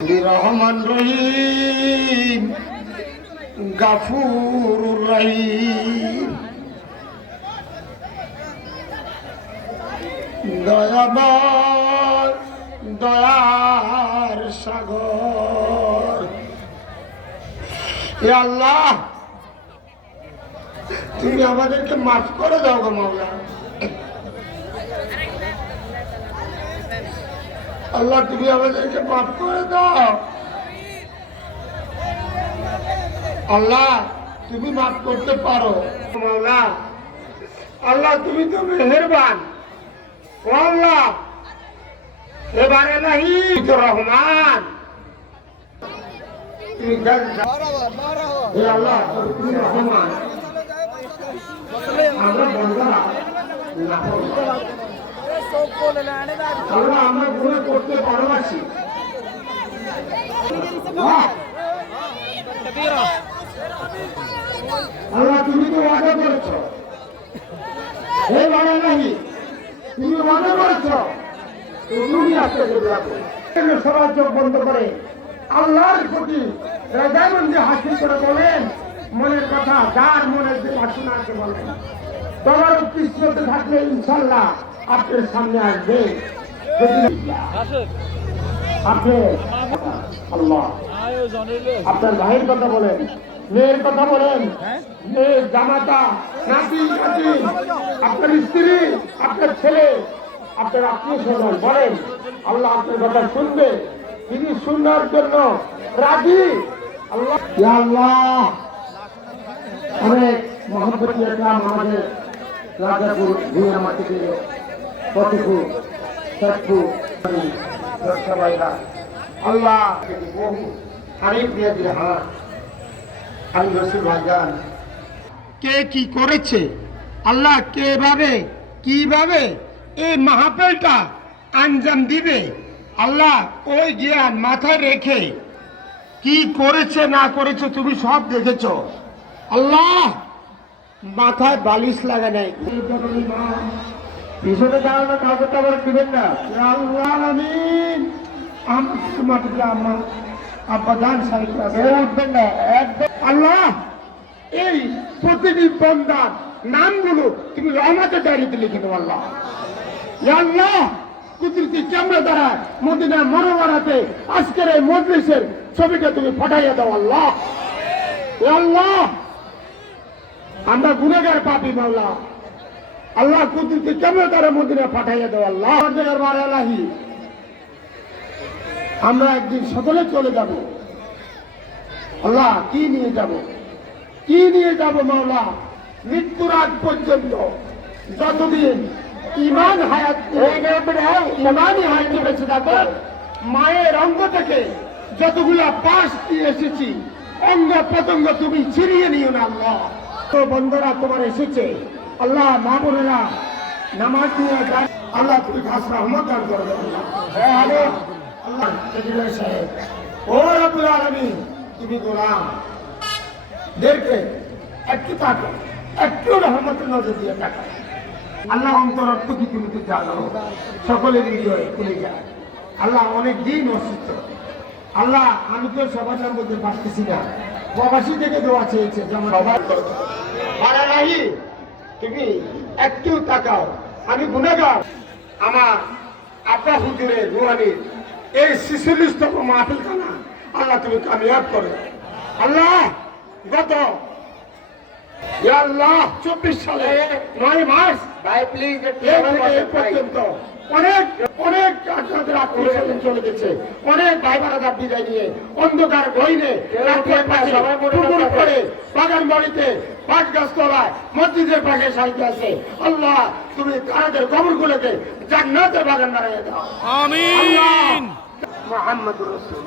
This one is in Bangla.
রহমান রহিম গাফুর রহিম। দয়াময় দয়ার সাগর। এ আল্লাহ, তুমি আমাদেরকে মাফ করে দাও গো মাওলা আল্লাহ, তুমি আমাদেরকে মাফ করে দাও। আল্লাহ, তুমি মাফ করতে পারো। আল্লাহ, তুমি তো মেহেরবান। আল্লাহ, এবারে নাহি তো রহমান। আল্লাহ রহমান। আমরা বন্ধুরা আল্লাহ আমরা গুণে করতে ভালোবাসি! আল্লাহ, তুমি তো ওয়াদা করেছ। হে বাড়া নাহি, তুমি ওয়াদা করেছ। তুমি আসতে সবার চোখ বন্ধ করে। আল্লাহর প্রতি রাজামন্দি হাসিল করে বলেন, মনের কথা, যার মনের যে বাসনা আছে বলেন। তোমার কৃষ্ণতে থাকলে ইনশাল্লাহ আপনার সামনে আসবে। আপনার ভাইয়ের কথা বলেন, মেয়ের কথা বলেন, মেয়ের জামাতা, নাতি নাতি, আপনার স্ত্রী, আপনার ছেলে, আপনার আত্মীয় স্বজন, বলেন, আল্লাহ আপনার কথা শুনবে। তিনি শুনার জন্য রাজি। আল্লাহ। আল্লাহ। অনেক একটা আমাদের রাজাপুর ভূয়া মাটিতে। কতকু সত্যু আল্লাহ কে কি করেছে? আল্লাহ কেভাবে, কীভাবে এই মাহাপেলটা আঞ্জাম দিবে? আল্লাহ ওই জ্ঞান মাথায় রেখে কি করেছে, না করেছে তুমি সব দেখেছ। আল্লাহ মাথায় বালিশ লাগা নেই। পিছনে দাঁড়ানো কাউকে তো আবার দিবেন না। আল্লাহ আমিন। আমার মাটিতে আমার আব্বা দান আছে। উঠবেন না একদম। আল্লাহ এই প্রতিটি বন্দার নামগুলো তুমি রহমতের ডায়েরিতে লিখে দেবো আল্লাহ। আল্লাহ কুদরতি ক্যামেরা দ্বারা মদিনা মনোবরাতে আজকের এই মজলিসের ছবিটা তুমি পাঠাইয়া দাও আল্লাহ। আল্লাহ আমরা গুণাগার পাপি মাওলা। আল্লাহ কুদরতি ক্যামেরা দ্বারা মদিনা পাঠাইয়া দাও আল্লাহ। আল্লাহি আমরা একদিন সকলে চলে যাব। আল্লাহ কি নিয়ে যাব? কি নিয়ে যাব মাওলা? মৃত্যুর আগ পর্যন্ত যতদিন ইমান হায়াত ইমানই হায়াত বেঁচে থাকবে মায়ের অঙ্গ থেকে যতগুলা পাশ দিয়ে এসেছি অঙ্গ প্রত্যঙ্গ তুমি ছিড়িয়ে নিও না আল্লাহ। তো বন্ধুরা তোমার এসেছে। আল্লাহ মা বোনেরা নামাজ নিয়ে। আল্লাহ তুমি খাস রহমত দান আল্লাহ হ্যাঁ হ্যালো আল্লাহ সাহেব ও রাবুল আলমী তুমি গোলাম। দেখবে একটু তাকো একটু রহমতের নজর দিয়ে তাকা আল্লাহ অন্তরত্ব কি তুমি তো জানো? সকলের হৃদয়ে খুলে যায়। আল্লাহ অনেক দিন অসুস্থ। আল্লাহ আমি তো সবার নাম বলতে পারতেছি না। প্রবাসী থেকে দোয়া চেয়েছে যে আমার সবার ভাড়া নাহি তুমি একটু তাকাও, আমি গুণাগার। আমার আপা হুজুরের রুহানির এই শিশুলিস্তম মাহফিল খানা আল্লাহ তুমি কামিয়াব করো। আল্লাহ, গত চব্বিশ সালে নয় মাস ভাই প্লিজ এ পর্যন্ত অনেক অনেক আপনাদের আত্মীয় চলে গেছে। অনেক ভাই বারাদা বিদায় নিয়ে অন্ধকার গইনে পুকুর করে বাগান বাড়িতে পাঁচ গাছ তলায় মসজিদের পাশে সাহিত্য আছে। আল্লাহ তুমি তাদের কবরগুলোকে জান্নাতের বাগান বানিয়ে দাও। আমিন। মোহাম্মদ রসুল